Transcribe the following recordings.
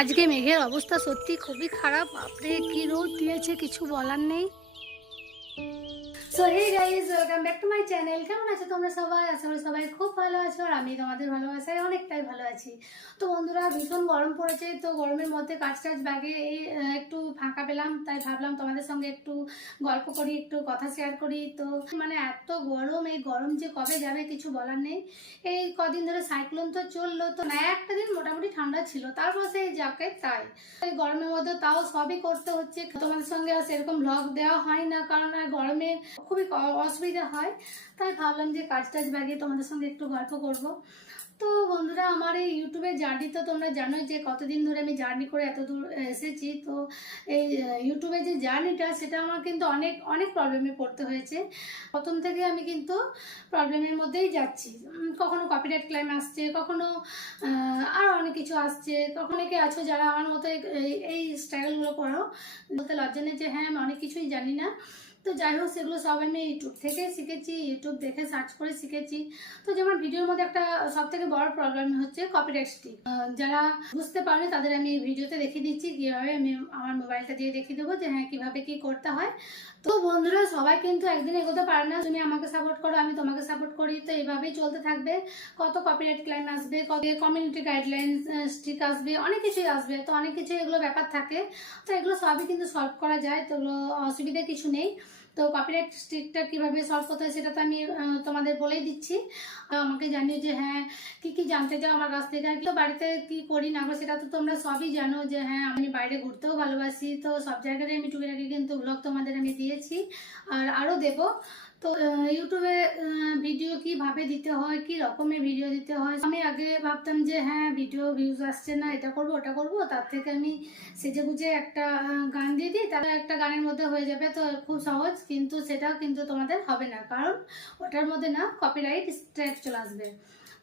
আজকে মেঘের অবস্থা সত্যি খুবই খারাপ। আপনি কি রোদ দিয়েছে কিছু বলার নেই। So hey guys welcome back to my channel কেমন আছো তোমরা সবাই? আশা করি সবাই খুব ভালো আছো আর আমি তোমাদের ভালোবাসায় অনেকটাই ভালো আছি। তো বন্ধুরা, ভীষণ গরম পড়েছে, তো গরমের মধ্যে কাজ টাজ এই একটু ফাঁকা পেলাম, তাই ভাবলাম তোমাদের সঙ্গে একটু গল্প করি, একটু কথা শেয়ার করি। তো মানে এত গরম, এই গরম যে কবে যাবে কিছু বলার নেই। এই কদিন ধরে সাইক্লোন তো চলল, তো না একটা দিন মোটামুটি ঠান্ডা ছিল তারপর সেই যাকে তাই। এই গরমের মধ্যে তাও সবই করতে হচ্ছে। তোমাদের সঙ্গে আর সেরকম ব্লগ দেওয়া হয় না, কারণ আর গরমে খুবই ক- অসুবিধা হয়। তাই ভাবলাম যে কাজ টাজ বাগিয়ে তোমাদের সঙ্গে একটু গল্প করব। তো বন্ধুরা আমার এই ইউটিউবের জার্নি তো তোমরা জানোই যে কতদিন ধরে আমি জার্নি করে এত দূর এসেছি। তো এই আহ, ইউটিউবের যে জার্নিটা সেটা আমার কিন্তু অনেক অনেক প্রবলেমে পড়তে হয়েছে। প্রথম থেকে আমি কিন্তু প্রবলেমের মধ্যেই যাচ্ছি। কখনো কপিরাইট ক্লাইম আসছে কখনো আরও অনেক কিছু আসছে। কখনো অনেকে আছো যারা আমার মতো এই স্ট্রাগলগুলো করো? বলতে লজ্জা নেই যে হ্যাঁ আমি অনেক কিছুই জানি না। তো যাই হোক, সেগুলো সব আমি ইউটিউব থেকে শিখেছি ইউটিউব দেখে সার্চ করে শিখেছি। তো যেমন ভিডিওর মধ্যে একটা সব থেকে বড় প্রবলেম হচ্ছে কপিরাইট স্টিক যারা বুঝতে পারে তাদের আমি এই ভিডিওতে দেখিয়ে দিচ্ছি, কীভাবে আমি আমার মোবাইলটা দিয়ে দেখিয়ে দেবো যে হ্যাঁ কীভাবে কী করতে হয়। তো বন্ধুরা, সবাই কিন্তু একদিন এগোতে পারে না, তুমি আমাকে সাপোর্ট করো, আমি তোমাকে সাপোর্ট করি। তো এইভাবেই চলতে থাকবে। কত কপিরাইট ক্লাইম আসবে, কত কমিউনিটি গাইডলাইন স্ট্রিক আসবে, অনেক কিছুই আসবে। তো অনেক কিছু এগুলো ব্যাপার থাকে। তো এগুলো সবই কিন্তু সলভ করা যায়, তো অসুবিধা কিছু নেই। তো কপিরাইট স্ট্রিকটা কীভাবে সলভ করতে হয় সেটা তো আমি তোমাদের বলেই দিচ্ছি। আমাকে জানিও যে হ্যাঁ কি কি জানতে চাও আমার কাছ থেকে? তো বাড়িতে কি করি না করি সেটা তো তোমরা সবই জানো যে হ্যাঁ আমি বাইরে ঘুরতেও ভালোবাসি। তো সব জায়গায় আমি টুকিটাকি কিন্তু ব্লগ তোমাদের আমি দিয়েছি। আর আরও দেবো। তো ইউটিউবে ভিডিও কীভাবে দিতে হয়, কি রকমের ভিডিও দিতে হয়। আমি আগে ভাবতাম যে হ্যাঁ ভিডিও ভিউজ আসছে না, এটা করব, ওটা করব, তার থেকে আমি সেজে গুজে একটা গান দিয়ে দিই, তাহলে একটা গানের মধ্যে হয়ে যাবে তো খুব সহজ, কিন্তু সেটাও কিন্তু তোমাদের হবে না, কারণ ওটার মধ্যে না কপিরাইট স্ট্রাইক চলে আসবে।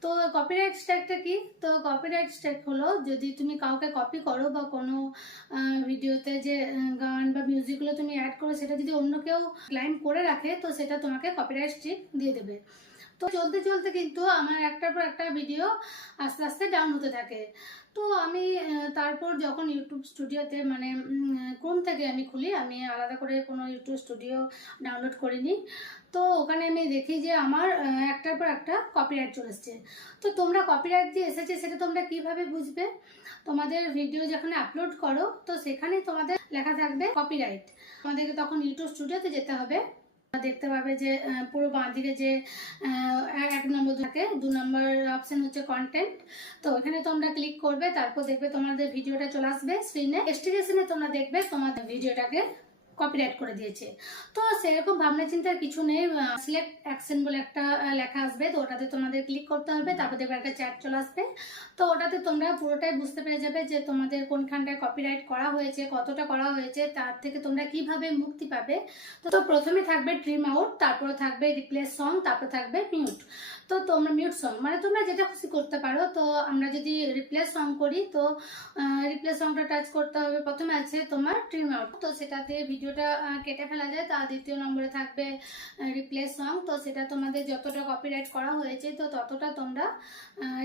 তো কপিরাইট স্ট্রাইকটা কি? তো কপিরাইট স্ট্রাইক হলো, যদি তুমি কাউকে কপি করো বা কোনো ভিডিওতে যে গান বা মিউজিকগুলো তুমি অ্যাড করো, সেটা যদি অন্য কেউ ক্লাইম করে রাখে, তো সেটা তোমাকে কপিরাইট স্ট্রিক দিয়ে দেবে। তো চলতে চলতে কিন্তু আমার একটার পর একটা ভিডিও আস্তে আস্তে ডাউন হতে থাকে। তো আমি তারপর যখন ইউটিউব স্টুডিওতে মানে কোন থেকে আমি খুলি, আমি আলাদা করে কোনো ইউটিউব স্টুডিও ডাউনলোড করিনি। তো ওখানে আমি দেখি যে আমার একটার পর একটা কপিরাইট চলে এসছে। তো তোমরা কপিরাইট যে এসেছে, সেটা তোমরা কীভাবে বুঝবে? তোমাদের ভিডিও যখন আপলোড করো, তো সেখানে তোমাদের লেখা থাকবে কপিরাইট আমাদেরকে তখন ইউটিউব স্টুডিওতে যেতে হবে। দেখতে পাবে যে পুরো বাঁ দিকে যে এক নম্বর থাকে, দু নম্বর অপশন হচ্ছে কন্টেন্ট তো এখানে তোমরা ক্লিক করবে, তারপর দেখবে তোমাদের ভিডিওটা চলে আসবে স্ক্রিনে এক্সটিগেশনে তোমরা দেখবে তোমাদের ভিডিওটাকে কপিরাইট করে দিয়েছে। তো সেরকম ভাবনা চিন্তার কিছু নেই। সিলেক্ট অ্যাকশন বলে একটা লেখা আসবে। তো ওটাতে তোমাদের ক্লিক করতে হবে। তারপর দেখবে একটা চ্যাট চলে আসবে। তো ওটাতে তোমরা পুরোটাই বুঝতে পেরে যাবে যে তোমাদের কোনখানটায় কপিরাইট করা হয়েছে কতটা করা হয়েছে তার থেকে তোমরা কীভাবে মুক্তি পাবে। তো তো প্রথমে থাকবে ট্রিম আউট তারপরে থাকবে রিপ্লেস সং তারপর থাকবে মিউট তো তোমরা মিউট সং মানে তোমরা যেটা খুশি করতে পারো। তো আমরা যদি রিপ্লেস সং করি তো রিপ্লেস সংটা টাচ করতে হবে। প্রথমে আছে তোমার ট্রিম আউট তো সেটাতে ভিডিওটা আহ, কেটে ফেলা যায় তা দ্বিতীয় নম্বরে থাকবে রিপ্লেস সং তো সেটা তোমাদের যতটা কপিরাইট করা হয়েছে তো ততটা তোমরা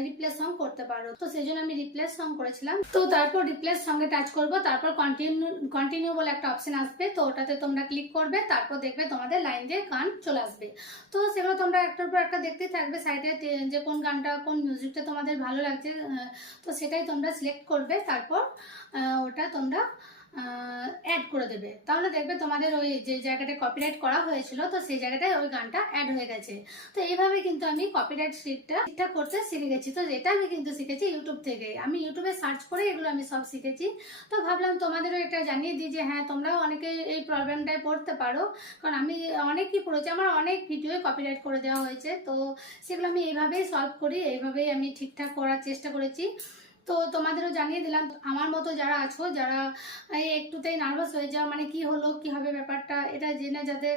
রিপ্লেস সং করতে পারো। তো সেই জন্য আমি রিপ্লেস সং করেছিলাম। তো তারপর রিপ্লেস সঙ্গে টাচ করব তারপর কন্টিনিউ কন্টিনিউ বলে একটা অপশন আসবে। তো ওটাতে তোমরা ক্লিক করবে তারপর দেখবে তোমাদের লাইন দিয়ে গান চলে আসবে। তো সেগুলো তোমরা একটার পর একটা দেখতেই থাকবে সাইডে যে কোন গানটা কোন মিউজিকটা তোমাদের ভালো লাগছে তো সেটাই তোমরা সিলেক্ট করবে। তারপর ওটা তোমরা অ্যাড করে দেবে। তাহলে দেখবে তোমাদের ওই যে জায়গাটা কপিরাইট করা হয়েছিল, তো সেই জায়গাটায় ওই গানটা অ্যাড হয়ে গেছে। তো এইভাবে কিন্তু আমি কপিরাইট স্ট্রিকটা ঠিকঠাক করতে শিখে গেছি তো এটা আমি কিন্তু শিখেছি ইউটিউব থেকে। আমি ইউটিউবে সার্চ করে এগুলো আমি সব শিখেছি। তো ভাবলাম তোমাদেরও এটা জানিয়ে দিই যে হ্যাঁ তোমরাও অনেকে এই প্রবলেমটায় পড়তে পারো। কারণ আমি অনেকই পড়েছি, আমার অনেক ভিডিও কপিরাইট করে দেওয়া হয়েছে। তো সেগুলো আমি এইভাবেই সলভ করি, এইভাবেই আমি ঠিকঠাক করার চেষ্টা করেছি। তো তোমাদেরও জানিয়ে দিলাম, আমার মতো যারা আছো, যারা একটুতেই নার্ভাস হয়ে যাও মানে কি হলো, কি হবে ব্যাপারটা, এটা জেনে যাদের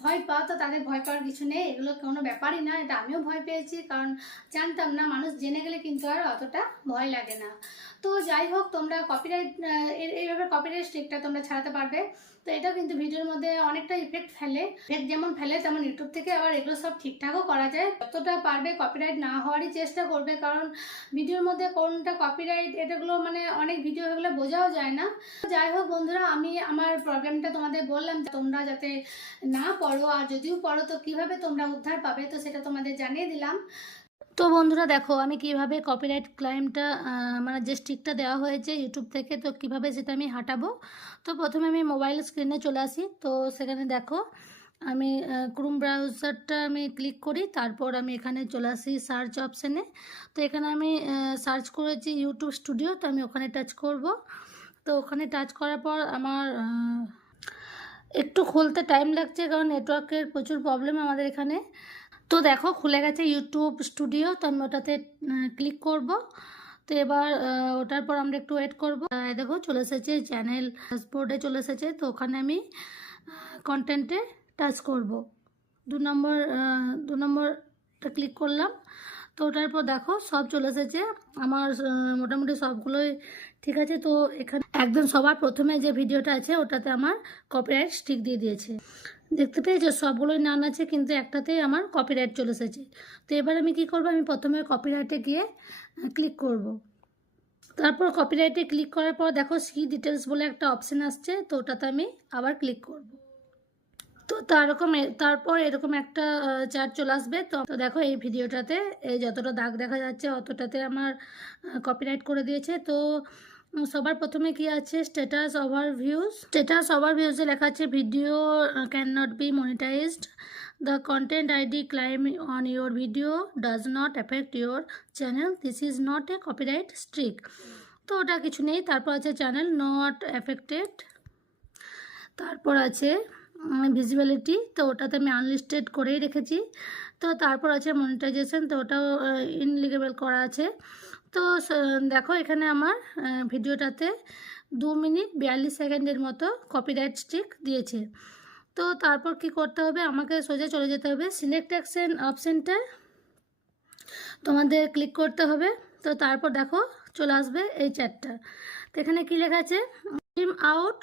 ভয় পাও, তো তাদের ভয় পাওয়ার কিছু নেই, এগুলো কোনো ব্যাপারই না, এটা আমিও ভয় পেয়েছি, কারণ জানতাম না, মানুষ জেনে গেলে কিন্তু আর অতটা ভয় লাগে না। তো যাই হোক, তোমরা কপিরাইট এইভাবে কপিরাইট স্ট্রিকটা তোমরা ছাড়াতে পারবে। তো এটা কিন্তু ভিডিওর মধ্যে অনেকটা ইফেক্ট ফেলে। ইফেক্ট যেমন ফেলে তেমন ইউটিউব থেকে আবার এগুলো সব ঠিকঠাকও করা যায়। যতটা পারবে কপিরাইট না হওয়ারই চেষ্টা করবে, কারণ ভিডিওর মধ্যে কোনটা কপিরাইট এটাগুলো মানে অনেক ভিডিও এগুলো বোঝাও যায় না। যাই হোক বন্ধুরা, আমি আমার প্রবলেমটা তোমাদের বললাম তোমরা যাতে না পড়ো, আর যদিও পড়ো, তো কীভাবে তোমরা উদ্ধার পাবে, তো সেটা তোমাদের জানিয়ে দিলাম। তো বন্ধুরা দেখো, আমি কীভাবে কপিরাইট ক্লাইমটা মানে যে স্টিকটা দেওয়া হয়েছে ইউটিউব থেকে, তো কীভাবে সেটা আমি হাঁটাবো? তো প্রথমে আমি মোবাইল স্ক্রিনে চলে আসি। তো সেখানে দেখো, আমি ক্রোম ব্রাউজারটা আমি ক্লিক করি, তারপর আমি এখানে চলে আসি সার্চ অপশানে তো এখানে আমি সার্চ করেছি ইউটিউব স্টুডিও তো আমি ওখানে টাচ করব। তো ওখানে টাচ করার পর আমার একটু খুলতে টাইম লাগছে, কারণ নেটওয়ার্কের প্রচুর প্রবলেম আমাদের এখানে। তো দেখো, খুলে গেছে ইউটিউব স্টুডিও তো আমি ওটাতে ক্লিক করব। তো এবার ওটার পর আমরা একটু ওয়েট করব। দেখো, চলে এসেছে চ্যানেল ড্যাশবোর্ডে চলে এসেছে। তো ওখানে আমি কন্টেন্টে টাচ করব। দু নম্বর দু নম্বরটা ক্লিক করলাম। তো ওটার পর দেখো, সব চলে এসেছে। আমার মোটামুটি সবগুলোই ঠিক আছে? তো এখানে একদম সবার প্রথমে যে ভিডিওটা আছে, ওটাতে আমার কপিরাইট স্টিক দিয়ে দিয়েছে। দেখতে পেয়েছ? সবগুলোই নাম আছে, কিন্তু একটাতেই আমার কপিরাইট চলে এসেছে। তো এবার আমি কি করব? আমি প্রথমে কপিরাইটে গিয়ে ক্লিক করব। তারপর কপিরাইটে ক্লিক করার পর দেখো সি ডিটেলস বলে একটা অপশান আসছে, তো ওটাতে আমি আবার ক্লিক করব। তো তারকম তারপর এরকম একটা চার্ট চলে আসবে। তো তো দেখো, এই ভিডিওটাতে এই যতটা দাগ দেখা যাচ্ছে, অতটাতে আমার কপিরাইট করে দিয়েছে। তো সবার প্রথমে কি আছে? Status over views status over ভিউজে লেখা আছে video can not be monetized the content ID claim on your video does not affect your channel this is not a copyright strike তো ওটা কিছু নেই। তারপর আছে চ্যানেল নট এফেক্টেড তারপর আছে ভিজিবিলিটি তো ওটাতে আমি আনলিস্টেড করেই রেখেছি। তো তারপর আছে মনিটাইজেশন তো ওটাও ইনলিগেবল করা আছে। তো দেখো এখানে আমার ভিডিওটাতে দু মিনিট বিয়াল্লিশ সেকেন্ডের মতো কপিরাইট স্টিক দিয়েছে। তো তারপর কি করতে হবে? আমাকে সোজা চলে যেতে হবে। সিলেক্ট অ্যাকশন অপশানটা তোমাদের ক্লিক করতে হবে। তো তারপর দেখো, চলে আসবে এই চ্যাটটা তো এখানে কী লেখা আছে? টিম আউট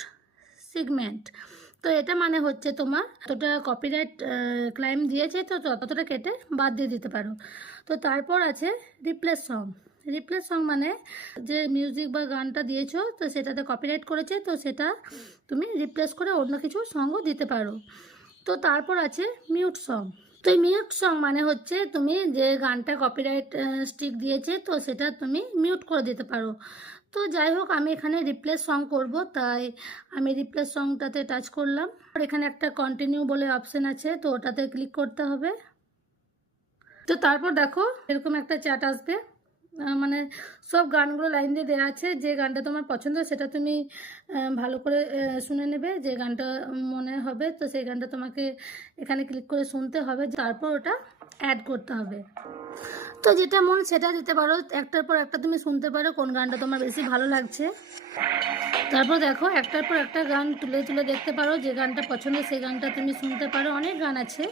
সিগমেন্ট তো এটা মানে হচ্ছে তোমার যতটা কপিরাইট ক্লাইম দিয়েছে, তো ততটা কেটে বাদ দিয়ে দিতে পারো। তো তারপর আছে রিপ্লেস সং রিপ্লেস সং মানে যে মিউজিক বা গানটা দিয়েছ, তো সেটাতে কপিরাইট করেছে, তো সেটা তুমি রিপ্লেস করে অন্য কিছু সঙ্গও দিতে পারো। তো তারপর আছে মিউট সং তো এই মিউট সং মানে হচ্ছে তুমি যে গানটা কপিরাইট স্টিক দিয়েছে, তো সেটা তুমি মিউট করে দিতে পারো। তো যাই হোক, আমি এখানে রিপ্লেস সং করব, তাই আমি রিপ্লেস সংটাতে টাচ করলাম। আর এখানে একটা কন্টিনিউ বলে অপশন আছে, তো ওটাতে ক্লিক করতে হবে। তো তারপর দেখো, এরকম একটা চ্যাট আসবে। মানে সব গানগুলো লাইন দিয়ে দেওয়া আছে। যে গানটা তোমার পছন্দ সেটা তুমি ভালো করে শুনে নেবে। যে গানটা মনে হবে তো সেই গানটা তোমাকে এখানে ক্লিক করে শুনতে হবে। তারপর ওটা অ্যাড করতে হবে। তো যেটা মন সেটা দিতে পারো। একটার পর একটা তুমি শুনতে পারো কোন গানটা তোমার বেশি ভালো লাগছে। তারপর দেখো, একটার পর একটা গান তুলে তুলে দেখতে পারো। যে গানটা পছন্দ সেই গানটা তুমি শুনতে পারো। অনেক গান আছে।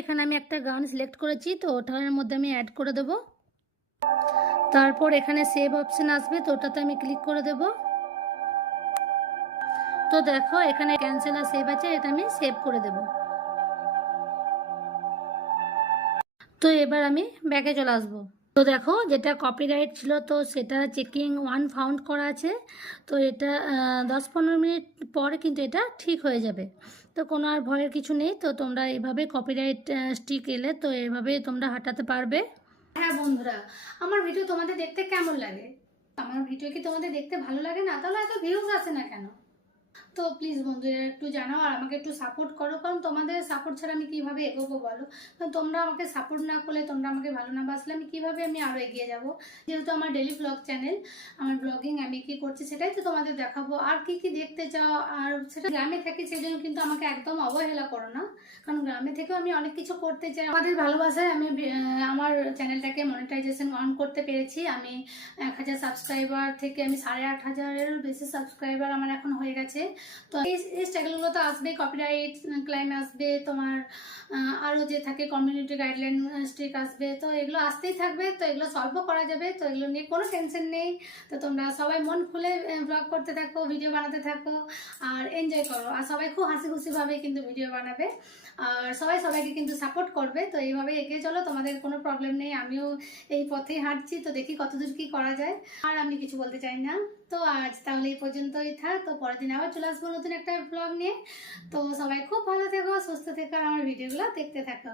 এখানে আমি একটা গান সিলেক্ট করেছি, তো ওটার মধ্যে আমি অ্যাড করে দেবো। তারপর এখানে সেভ অপশন আসবে, তো ওটাতে আমি ক্লিক করে দেব। তো দেখো, এখানে ক্যান্সেল আর সেভ আছে, এটা আমি সেভ করে দেব। তো এবার আমি ব্যাকে চলে আসব। তো দেখো, যেটা কপিরাইট ছিল, তো সেটা চেকিং ওয়ান ফাউন্ড করা আছে। তো এটা দশ পনেরো মিনিট পরে কিন্তু এটা ঠিক হয়ে যাবে। তো কোনো আর ভয়ের কিছু নেই, তো তোমরা এইভাবে কপিরাইট স্টিক এলে তো এভাবে তোমরা হাঁটাতে পারবে। হ্যাঁ বন্ধুরা, আমার ভিডিও তোমাদের দেখতে কেমন লাগে? আমার ভিডিও কি তোমাদের দেখতে ভালো লাগে না? তাহলে এত ভিউজ আসে না কেন? তো প্লিজ বন্ধুরা একটু জানাও আর আমাকে একটু সাপোর্ট করো। কারণ তোমাদের সাপোর্ট ছাড়া আমি কীভাবে এগোবো বলো? কারণ তোমরা আমাকে সাপোর্ট না করলে, তোমরা আমাকে ভালো না বাসলে, আমি কীভাবে আমি আরও এগিয়ে যাব? যেহেতু আমার ডেলি ব্লগ চ্যানেল আমার ব্লগিং আমি কি করছি সেটাই তো তোমাদের দেখাবো। আর কি কি দেখতে চাও? আর সেটা গ্রামে থাকি সেই জন্য কিন্তু আমাকে একদম অবহেলা করো না। কারণ গ্রামে থেকেও আমি অনেক কিছু করতে চাই। আমাদের ভালোবাসায় আমি আমার চ্যানেলটাকে মনিটাইজেশন অন করতে পেরেছি। আমি এক হাজার সাবস্ক্রাইবার থেকে আমি সাড়ে আট হাজারের বেশি সাবস্ক্রাইবার আমার এখন হয়ে গেছে। তো এই স্ট্রাগলগুলো তো আসবেই কপিরাইট ক্লাইম আসবে, তোমার আরও যে থাকে কমিউনিটি গাইডলাইন স্ট্রিক আসবে, তো এগুলো আসতেই থাকবে, তো এগুলো সলভও করা যাবে, তো এগুলো নিয়ে কোনো টেনশন নেই। তো তোমরা সবাই মন খুলে ব্লগ করতে থাকো ভিডিও বানাতে থাকো, আর এনজয় করো। আর সবাই খুব হাসি খুশিভাবে কিন্তু ভিডিও বানাবে। আর সবাই সবাইকে কিন্তু সাপোর্ট করবে, তো এইভাবে এগিয়ে চলো, তোমাদের কোনো প্রবলেম নেই। আমিও এই পথেই হাঁটছি, তো দেখি কতদূর কি করা যায়। আর আমি কিছু বলতে চাই না। তো আজ তাহলে এই পর্যন্তই থাক, তো পরের দিন আবার চলে আসব নতুন একটা ব্লগ নিয়ে। তো সবাই খুব ভালো থেকো, সুস্থ থেকো, আমার ভিডিওগুলো দেখতে থাকো।